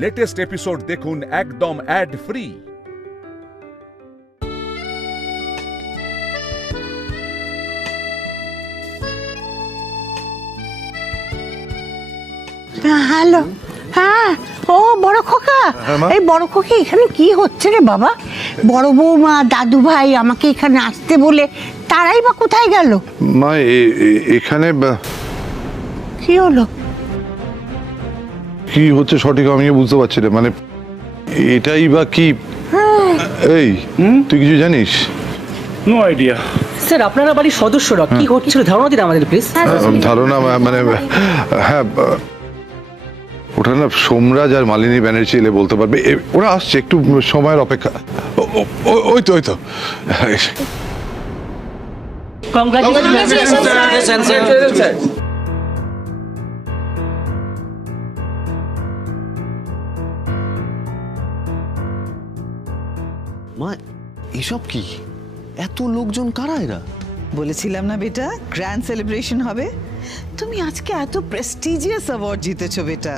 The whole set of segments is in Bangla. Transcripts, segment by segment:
লেটেস্ট এপিসোড দেখুন একদম অ্যাড ফ্রি। হ্যালো, হ্যাঁ, ও বড় খোকা, এই বড় খোকা এখানে কি হচ্ছে রে বাবা? বড় বৌমা দাদু ভাই আমাকে এখানে আসতে বলে তারাই বা কোথায় গেল? মা এখানে কি হলো? কি হচ্ছে সঠিক আমি বুঝতে পারছি না, মানে এটাই বা কি? এই তুই কিছু জানিস? নো আইডিয়া স্যার, আপনারা বাড়ির সদস্যরা কি হচ্ছিল ধারণা দিন আমাদের প্লিজ। ধারণা মানে হ্যাঁ, ওটা না সোমরাজ আর মালিনী ব্যানার্জি এলে বলতে পারবে। ওরা আসছে, একটু সময়ের অপেক্ষা। ওই তো মা, এসব কি? এত লোকজন কারা এরা? বলেছিলাম না বেটা, গ্র্যান্ড সেলিব্রেশন হবে। তুমি আজকে এত প্রেস্টিজিয়াস অ্যাওয়ার্ড জিতেছো বেটা।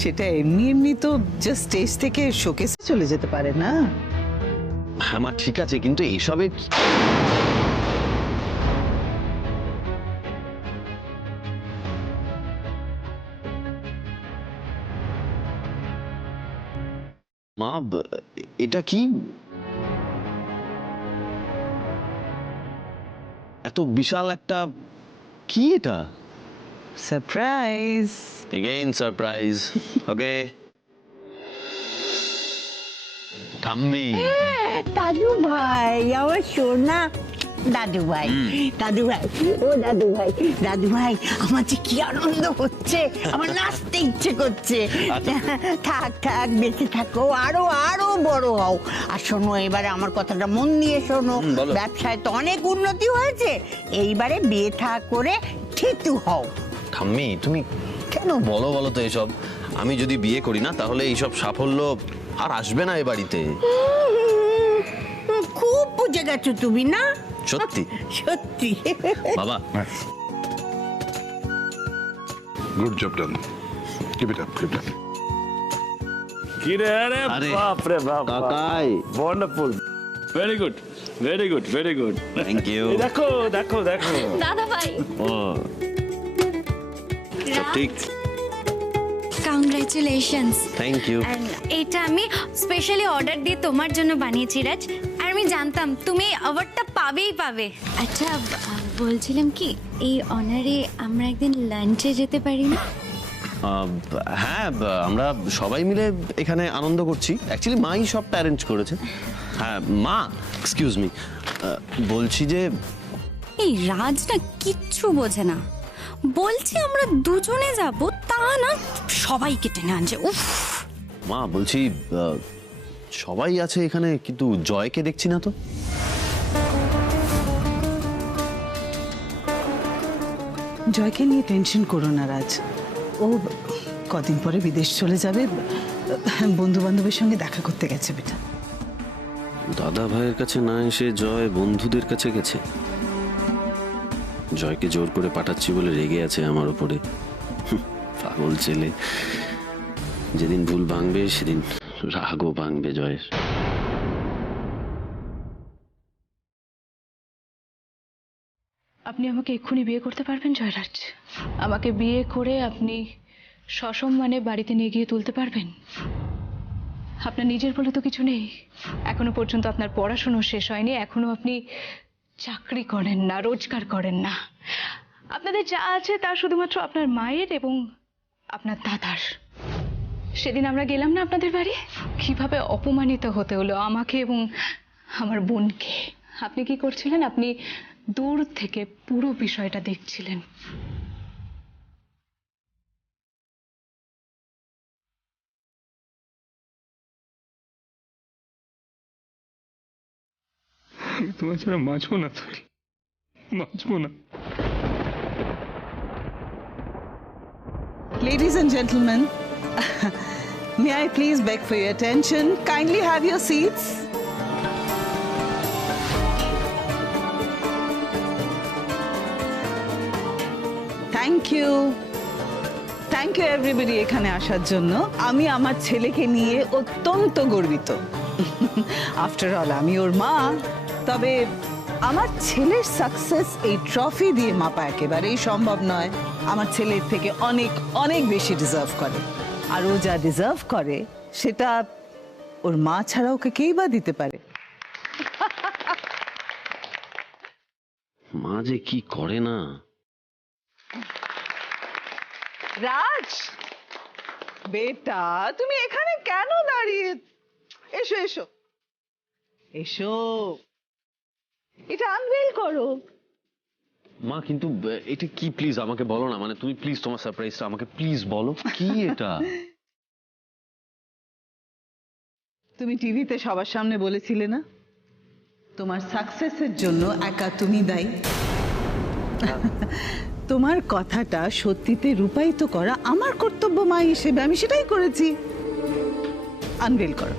সেটা এমনি এমনি তো জাস্ট স্টেজ থেকে শোকেসে চলে যেতে পারে না। হ্যাঁ মা, ঠিক আছে, কিন্তু এইসবে মা, এটা কি? এত বিশাল একটা কি এটা? সারপ্রাইজ। Again surprise. ওকে ঠাম্মি। দাদু ভাই, আমার সোনা দাদু ভাই, দাদু ভাই, ও দাদু ভাই, দাদু ভাই, আমার যে কি আনন্দ হচ্ছে, আমার নাচতে ইচ্ছে করছে। থাক থাক, বেঁচে থাকো, আরো আরো বড় হও। আর শোনো, এবারে আমার কথাটা মন দিয়ে শোনো, ব্যবসায় তো অনেক উন্নতি হয়েছে, এইবারে বিয়ে থা করে ঠিকু হও। ঠাম্মি, তুমি কেন বলো তো এসব? আমি যদি বিয়ে করি না, তাহলে এইসব সাফল্য আর আসবে না এ বাড়িতে। খুব বুঝে গেছো তুমি না? সত্যি সত্যি বাবা। Good job done, keep it up, keep it up. কি রে? আরে আরে, বাপ রে বাপ, কাকাই। Wonderful, very good, very good, very good. Thank you. দেখো দেখো দেখো, দাদা ভাই, ও সব ঠিক। কংগ্রাচুলেশনস। Thank you. এটা আমি স্পেশালি অর্ডার দিয়ে তোমার জন্য বানিয়েছি রাজ, আর আমি জানতাম তুমি অ্যাওয়ার্ডটা পাবে। আচ্ছা, বলছিলাম কি, এই অনারে আমরা একদিন লাঞ্চে যেতে পারি না? হ্যাঁ, আমরা সবাই মিলে এখানে আনন্দ করছি। অ্যাকচুয়ালি মাই সবটা অ্যারেঞ্জ করেছে। হ্যাঁ মা, এক্সকিউজ মি, বলছি যে এই রাজ না কিচ্ছু বোঝে না, বলছি আমরা দুজনে যাব, তা না সবাইকে টেনে আনছে। উফ মা, বলছি সবাই আছে এখানে, কিন্তু জয়কে দেখছি না তো। জয়কে নিয়ে টেনশন করো না রাজ, ও কদিন পরে বিদেশ চলে যাবে, বন্ধু বান্ধবের সঙ্গে দেখা করতে গেছে বেটা। দাদা ভাইয়ের কাছে না এসে জয় বন্ধুদের কাছে গেছে। জয়কে জোর করে পাঠাচ্ছি বলে রেগে আছে আমার উপরে। পাগল ছেলে, যেদিন ভুল ভাঙবে সেদিন রাগও ভাঙবে জয়ের। আপনি আমাকে এক্ষুনি বিয়ে করতে পারবেন জয়রাজ? আমাকে বিয়ে করে আপনি সসম্মানে বাড়িতে নিয়ে গিয়ে তুলতে পারবেন? আপনার নিজের বলে তো কিছু নেই, এখনো পর্যন্ত আপনার পড়াশোনা শেষ হয়নি, এখনো আপনি চাকরি করেন না, রোজগার করেন না। আপনাদের যা আছে তা শুধুমাত্র আপনার মায়ের এবং আপনার দাদার। সেদিন আমরা গেলাম না আপনাদের বাড়ি, কিভাবে অপমানিত হতে হলো আমাকে এবং আমার বোনকে। আপনি কি করছিলেন? আপনি দূর থেকে পুরো বিষয়টা দেখছিলেন। আমি তোমার ছাড়া বাঁচবো না, বাঁচবো না। Ladies and gentlemen, may I please beg for your attention? Kindly have your seats. Thank you. Thank you everybody এখানে আসার জন্য। আমি আমার ছেলেকে নিয়ে অত্যন্ত গর্বিত। আফটার অল আমি ওর মা। তবে আমার ছেলের সাকসেস এই ট্রফি দিয়ে মাপা একেবারেই সম্ভব নয়। আমার ছেলের থেকে অনেক অনেক বেশি ডিজার্ভ করে, আর ও যা ডিজার্ভ করে সেটা ওর মা ছাড়া ওকে কেই বা দিতে পারে। মা যে কি করে না। রাজ বেটা, তুমি এখানে কেন দাঁড়িয়ে? এসো এসো এসো, এটা আনভেল করো। মা কিন্তু এটা কি, প্লিজ আমাকে বলো না, মানে তুমি প্লিজ তোমার সারপ্রাইজটা আমাকে প্লিজ বলো, কি এটা? তুমি টিভিতে সবার সামনে বলেছিলে না তোমার সাকসেসের জন্য একা তুমি দায়ী। তোমার কথাটা সত্যিতে রূপায়িত করা আমার কর্তব্য মা হিসেবে, আমি সেটাই করেছি। আনভেল করো।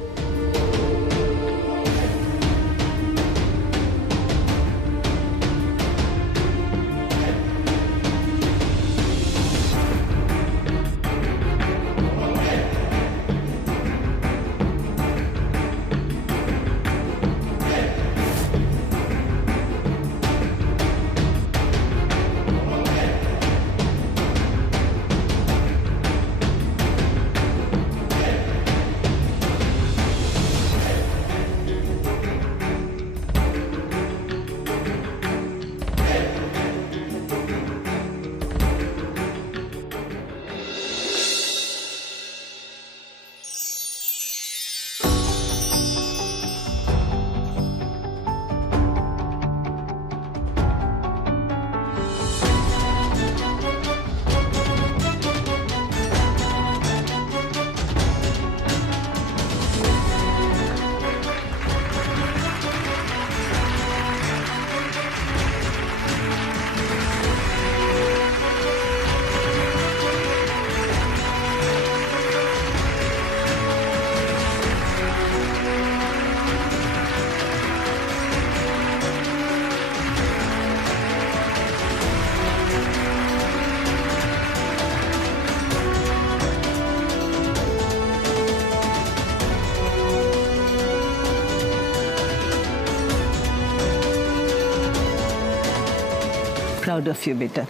Proud of you, beta.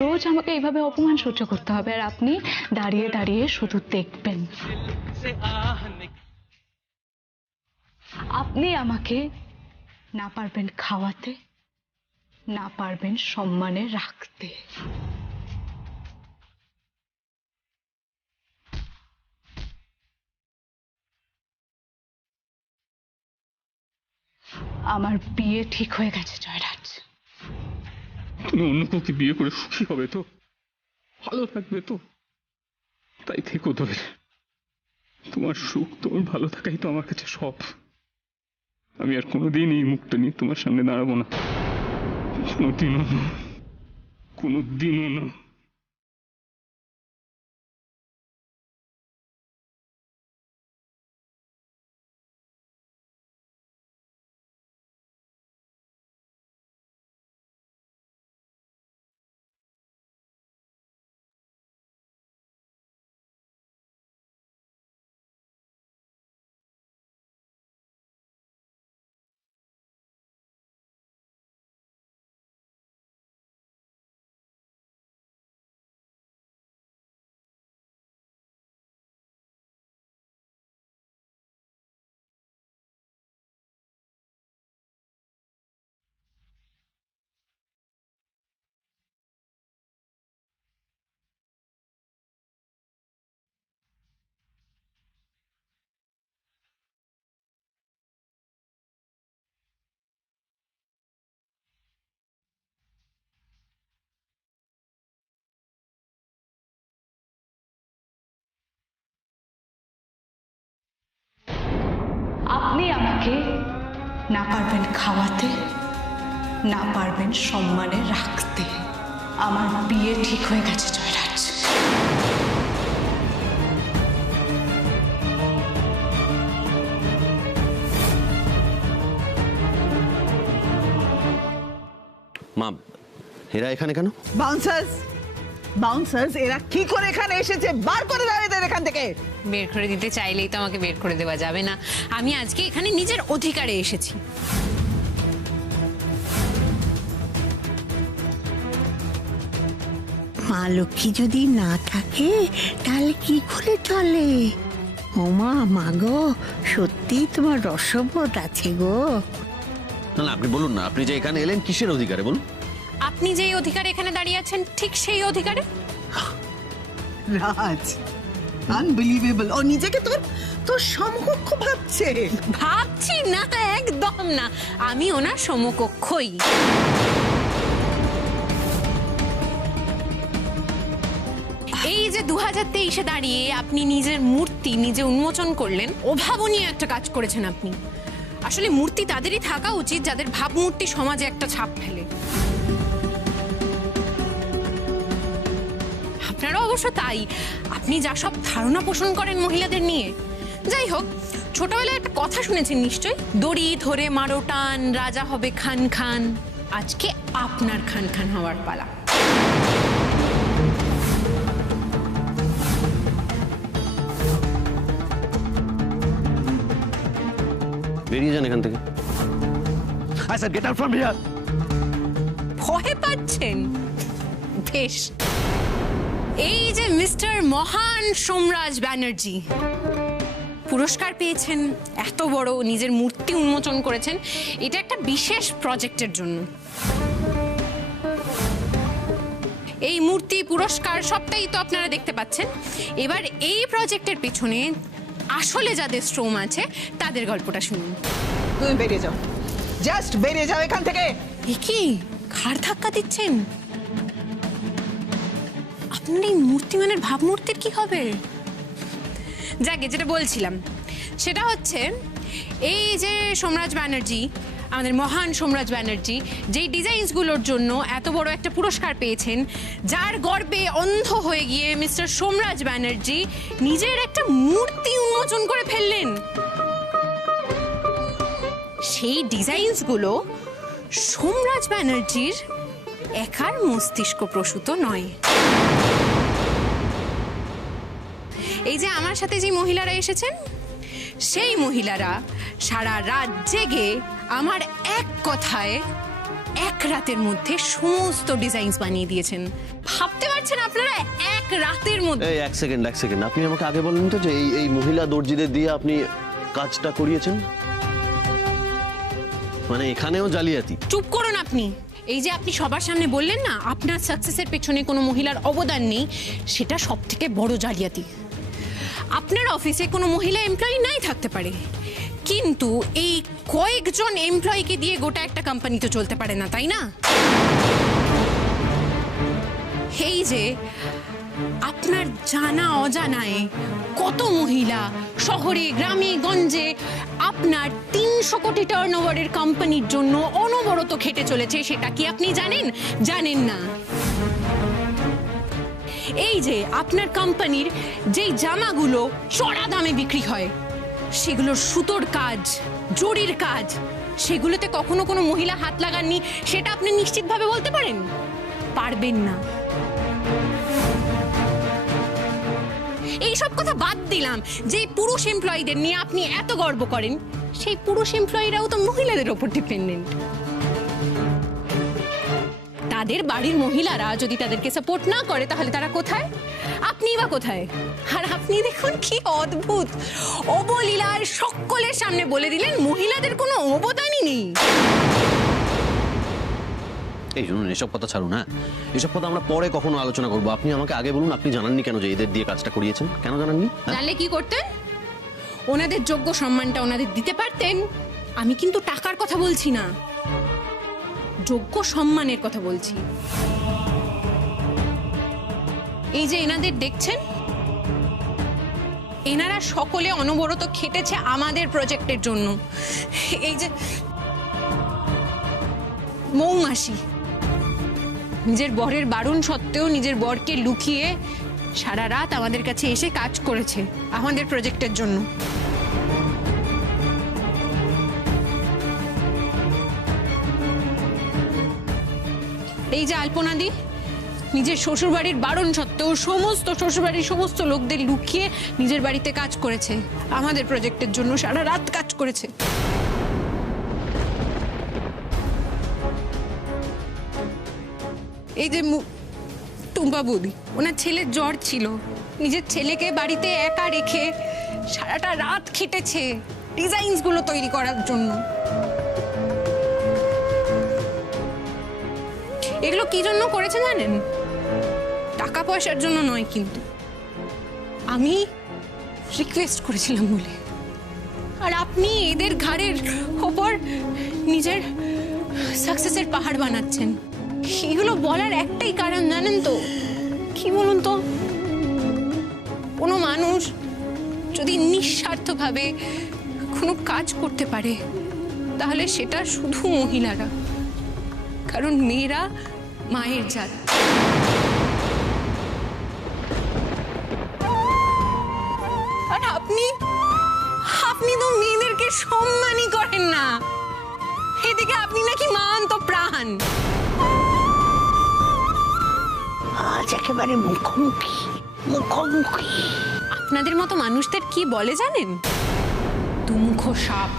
রোজ আমাকে এইভাবে অপমান সহ্য করতে হবে, আর আপনি দাঁড়িয়ে দাঁড়িয়ে শুধু দেখবেন। আপনি আমাকে না পারবেন খাওয়াতে, না পারবেন সম্মানে রাখতে। আমার বিয়ে ঠিক হয়ে গেছে জয়রাজ। তুমি অন্য কাউকে বিয়ে করে সুখী হবে তো, ভালো থাকবে তো, তাই থেকো তবে। তোমার সুখ, তোমার ভালো থাকাই তো আমার কাছে সব। আমি আর কোনোদিন এই মুখটা নিয়ে তোমার সামনে দাঁড়াবো না, কোনোদিনও না, কোনোদিনও না। আমাকে না পারবেন খাওয়াতে, না পারবেন সম্মানে রাখতে। আমার বিয়ে ঠিক হয়ে গেছে জয়রাজ। মা, এরা এখানে কেন? বাউন্সার্স, বাউন্সার্স, এরা কি করে এখানে এসেছে? বার করে দাও এদের এখান থেকে। বের করে দিতে চাইলেই তো আমাকে বের করে দেওয়া যাবে না। আমি আজকে এখানে নিজের অধিকারে এসেছি। মা লক্ষ্মী যদি না থাকে তাহলে কি করে চলে? ওমা মা গো, সত্যি তোমার রসবোধ আছে গো। না না, আপনি বলুন না, আপনি যে এখানে এলেন কিসের অধিকারে বলুন? আপনি যেই অধিকারে এখানে দাঁড়িয়ে আছেন ঠিক সেই অধিকারে। রাজ, আনবিলিভেবল। ও নিজেকে তোর তোর সমকক্ষ ভাবছে। ভাবছি না, একদম না, আমি ওনার সমকক্ষই। এই যে 2023-এ দাঁড়িয়ে আপনি নিজের মূর্তি নিজে উন্মোচন করলেন, অভাবনীয় একটা কাজ করেছেন আপনি। আসলে মূর্তি তাদেরই থাকা উচিত যাদের ভাবমূর্তি সমাজে একটা ছাপ ফেলে। আপনারা অবশ্য তাই। আপনি যা সব ধারণা পোষণ করেন মহিলাদের নিয়ে। যাই হোক, ছোটবেলায় একটা কথা শুনেছেন নিশ্চয়ই, দড়ি ধরে মারো টান, রাজা হবে খান খান। আজকে আপনার খান খান হওয়ার পালা। বেরিয়ে যান এখান থেকে। I said get out from here. ভয় পাচ্ছেন? বেশ, এই যে মিস্টার মহান সোমরাজ ব্যানার্জি পুরস্কার পেয়েছেন, এত বড় নিজের মূর্তি উন্মোচন করেছেন, এটা একটা বিশেষ প্রজেক্টের জন্য। এই মূর্তি পুরস্কার সবটাই তো আপনারা দেখতে পাচ্ছেন। এবার এই প্রজেক্টের পিছনে আসলে যাদের শ্রম আছে তাদের গল্পটা শুনুন। তুমি বেরিয়ে যাও, জাস্ট বেরিয়ে যাও এখান থেকে। কি ঘাড় ধাক্কা দিচ্ছেন? আপনার এই মূর্তিমানের ভাবমূর্তির কি হবে? যাকে যেটা বলছিলাম সেটা হচ্ছে, এই যে সোমরাজ ব্যানার্জি, আমাদের মহান সোমরাজ ব্যানার্জি, যেই ডিজাইনসগুলোর জন্য এত বড় একটা পুরস্কার পেয়েছেন, যার গর্বে অন্ধ হয়ে গিয়ে মিস্টার সোমরাজ ব্যানার্জি নিজের একটা মূর্তি উন্মোচন করে ফেললেন, সেই ডিজাইনসগুলো সোমরাজ ব্যানার্জির একার মস্তিষ্ক প্রসূত নয়। এই যে আমার সাথে যে মহিলারা এসেছেন, সেই মহিলারা সারা রাত জেগে আমার এক কথায় এক রাতের মধ্যে সমস্ত ডিজাইনস বানিয়ে দিয়েছেন। ভাবতে পারছেন আপনারা, এক রাতের মধ্যে। এই এক সেকেন্ড, আপনি আমাকে আগে বলেন তো যে এই মহিলা দর্জিদের দিয়ে আপনি কাজটা করিয়েছেন? মানে এখানেও জালিয়াতি? চুপ করুন আপনি। এই যে আপনি সবার সামনে বললেন না আপনার সাকসেসের পেছনে কোনো মহিলার অবদান নেই, সেটা সব থেকে বড় জালিয়াতি। আপনার অফিসে কোনো মহিলা এমপ্লয়ি নাই থাকতে পারে, কিন্তু এই কয়েকজন এমপ্লয়িকে দিয়ে গোটা একটা কোম্পানি তো চলতে পারে না, তাই না? এই যে আপনার জানা অজানায় কত মহিলা শহরে গ্রামে গঞ্জে আপনার 300 কোটি টার্নওভারের কোম্পানির জন্য অনবরত খেটে চলেছে, সেটা কি আপনি জানেন? জানেন না। এই যে আপনার কোম্পানির যেই জামাগুলো চড়া দামে বিক্রি হয়, সেগুলোর সুতোর কাজ, জরির কাজ, সেগুলোতে কখনো কোনো মহিলা হাত লাগাননি, সেটা আপনি নিশ্চিতভাবে বলতে পারেন? পারবেন না। এইসব কথা বাদ দিলাম, যে পুরুষ এমপ্লয়িদের নিয়ে আপনি এত গর্ব করেন, সেই পুরুষ এমপ্লয়িরাও তো মহিলাদের ওপর ডিপেন্ডেন্ট। তাদের বাড়ির মহিলারা যদি তাদেরকে সাপোর্ট না করে তাহলে তারা কোথায়? আপনি বা কোথায়? আর আপনি দেখুন কি অদ্ভুত, অবলীলার সকলের সামনে বলে দিলেন মহিলাদের কোনো অবদানই নেই। এই শুনুন, এসব কথা ছাড়ুন। হ্যাঁ, এসব কথা আমরা পরে কখনো আলোচনা করবো। আপনি আমাকে আগে বলুন, আপনি জানাননি কেন যে এদের দিয়ে কাজটা করিয়েছেন? কেন জানাননি? জানলে কি করতেন? ওনাদের যোগ্য সম্মানটা ওনাদের দিতে পারতেন। আমি কিন্তু টাকার কথা বলছি না, যোগ্য সম্মানের কথা বলছি। এই যে এনাদের দেখছেন, এনারা সকলে অনবরত খেটেছে আমাদের প্রজেক্টের জন্য। এই যে মৌমাসি নিজের বরের বারণ সত্ত্বেও নিজের বরকে লুকিয়ে সারা রাত আমাদের কাছে এসে কাজ করেছে আমাদের প্রজেক্টের জন্য। এই যে আলপনাদি নিজের শ্বশুরবাড়ির বারণ সত্ত্বেও সমস্ত শ্বশুরবাড়ির সমস্ত লোকদের লুকিয়ে নিজের বাড়িতে কাজ করেছে আমাদের প্রজেক্টের জন্য, সারা রাত কাজ করেছে। এই যে টুম্পা বৌদি, ওনার ছেলের জ্বর ছিল, নিজের ছেলেকে বাড়িতে একা রেখে সারাটা রাত খেটেছে ডিজাইনসগুলো তৈরি করার জন্য। এগুলো কি জন্য করেছে জানেন? টাকা পয়সার জন্য নয়, কিন্তু আমি রিকোয়েস্ট করেছিলাম বলে। আর আপনি এদের ঘাড়ের ওপর নিজের সাকসেসের পাহাড় বানাচ্ছেন। এগুলো বলার একটাই কারণ জানেন তো কি বলুন তো? কোনো মানুষ যদি নিঃস্বার্থভাবে কোনো কাজ করতে পারে তাহলে সেটা শুধু মহিলারা, কারণ মেয়েরা মায়ের জাত। আর আপনি তো মেয়েদেরকে সম্মানই করেন না। এদিকে আপনি নাকি মান তো প্রাণ। আজ একেবারে মুখোমুখি। আপনাদের মতো মানুষদের কি বলে জানেন? দুমুখ সাপ,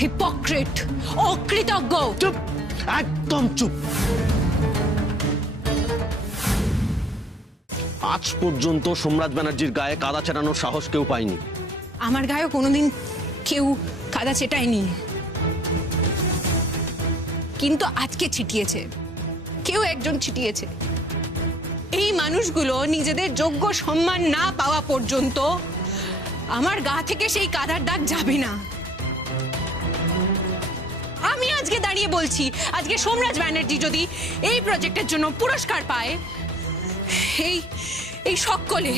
হিপোক্রেট, অকৃতজ্ঞ। চুপ, একদম চুপ। আজ পর্যন্ত সোমরাজ ব্যানার্জির গায়ে কাদা ছেটানোর সাহস কেউ পায়নি। আমার গায়েও কোনোদিন কেউ কাদা ছেটায়নি, কিন্তু আজকে ছিটিয়েছে, কেউ একজন ছিটিয়েছে। এই মানুষগুলো নিজেদের যোগ্য সম্মান না পাওয়া পর্যন্ত আমার গা থেকে সেই কাদার দাগ যাবে না। আমি আজকে দাঁড়িয়ে বলছি, আজকে সোমরাজ ব্যানার্জি যদি এই প্রজেক্টের জন্য পুরস্কার পায়, এই সকলে,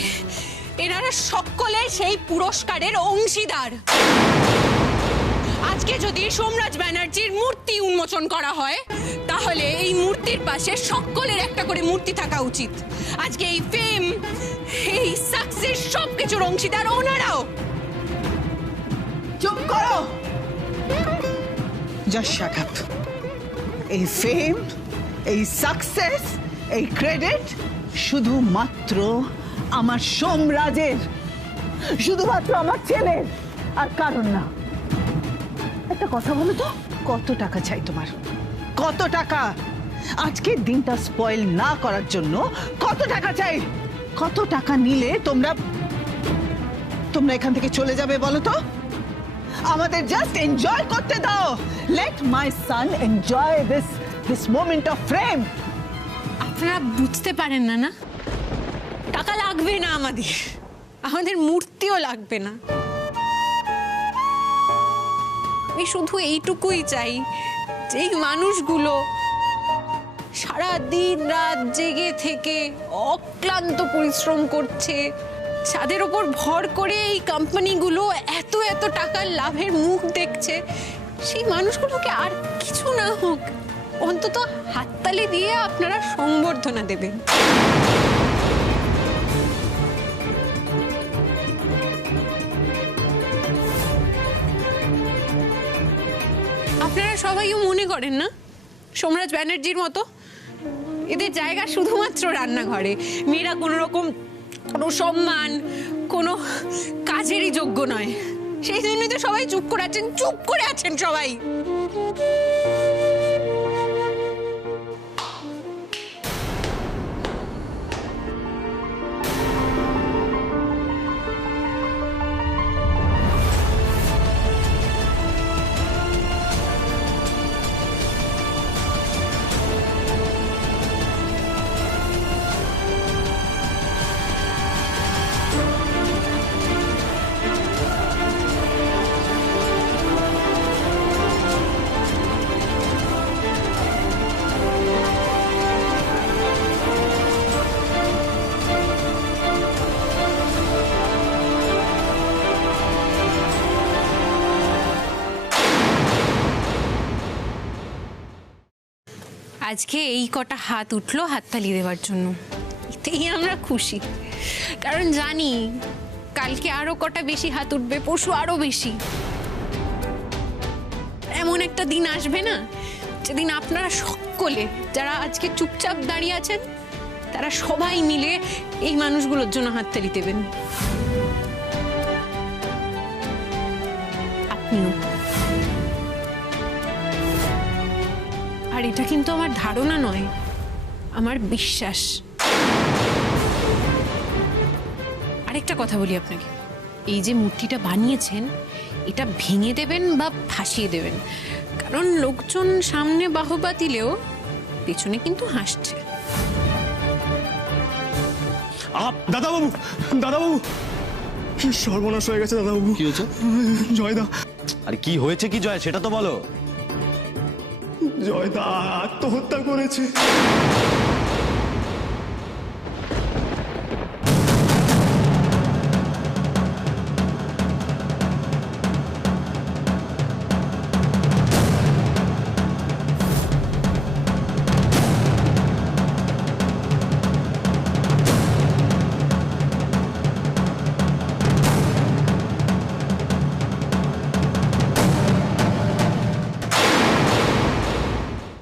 এনারা সকলে সেই পুরস্কারের অংশীদার। আজকে যদি সোমরাজ ব্যানার্জির মূর্তি উন্মোচন করা হয় তাহলে এই মূর্তির পাশে সকলের একটা করে মূর্তি থাকা উচিত। আজকে এই ফেম, এই সাকসেস সবকিছুর অংশীদার ওনারাও। চুপ করো, জাস্ট শাট আপ। এই ফেম, এই সাকসেস, এই ক্রেডিট শুধুমাত্র আমার সোমরাজের, শুধুমাত্র আমার ছেলের, আর কারণ না। একটা কথা বলো তো, কত টাকা চাই তোমার? কত টাকা? আজকের দিনটা স্পয়েল না করার জন্য কত টাকা চাই? কত টাকা নিলে তোমরা এখান থেকে চলে যাবে বলো তো? আমাদের জাস্ট এনজয় করতে দাও। Let my son enjoy this moment of frame. আপনারা বুঝতে পারেন না, না টাকা লাগবে না, আমাদের মূর্তিও লাগবে না। আমি শুধু এইটুকুই চাই, যেই মানুষগুলো সারা দিন রাত জেগে থেকে অক্লান্ত পরিশ্রম করছে, যাদের ওপর ভর করে এই কোম্পানিগুলো এত এত টাকার লাভের মুখ দেখছে, সেই মানুষগুলোকে আর কিছু না হোক অন্তত হাততালি দিয়ে আপনারা সংবর্ধনা দেবেন। আপনারা সবাইও মনে করেন না সোমরাজ ব্যানার্জির মতো এদের জায়গা শুধুমাত্র রান্নাঘরে? মেয়েরা কোনো রকম কোনো সম্মান, কোনো কাজেরই যোগ্য নয়। সেই জন্যই তো সবাই চুপ করে আছেন সবাই। আজকে এই কটা হাত উঠলো হাততালি দেওয়ার জন্য, এতেই আমরা খুশি। কারণ জানি কালকে আরো কটা বেশি হাত উঠবে, পরশু আরো বেশি। এমন একটা দিন আসবে না যেদিন আপনারা সকলে যারা আজকে চুপচাপ দাঁড়িয়ে আছেন তারা সবাই মিলে এই মানুষগুলোর জন্য হাততালি দেবেন। আপনিও। আর এটা কিন্তু আমার ধারণা নয়, আমার বিশ্বাস। আরেকটা কথা বলি আপনাকে, এই যে মূর্তিটা বানিয়েছেন এটা ভেঙে দেবেন বা ভাসিয়ে দেবেন, কারণ লোকজন সামনে বাহবা দিলেও পেছনে কিন্তু হাসছে। দাদাবাবু, দাদাবাবু, সর্বনাশ হয়ে গেছে দাদাবাবু। কি হয়েছে? জয়দা। আরে কি হয়েছে কি জয়, সেটা তো বলো। জয়দা আত্মহত্যা করেছে।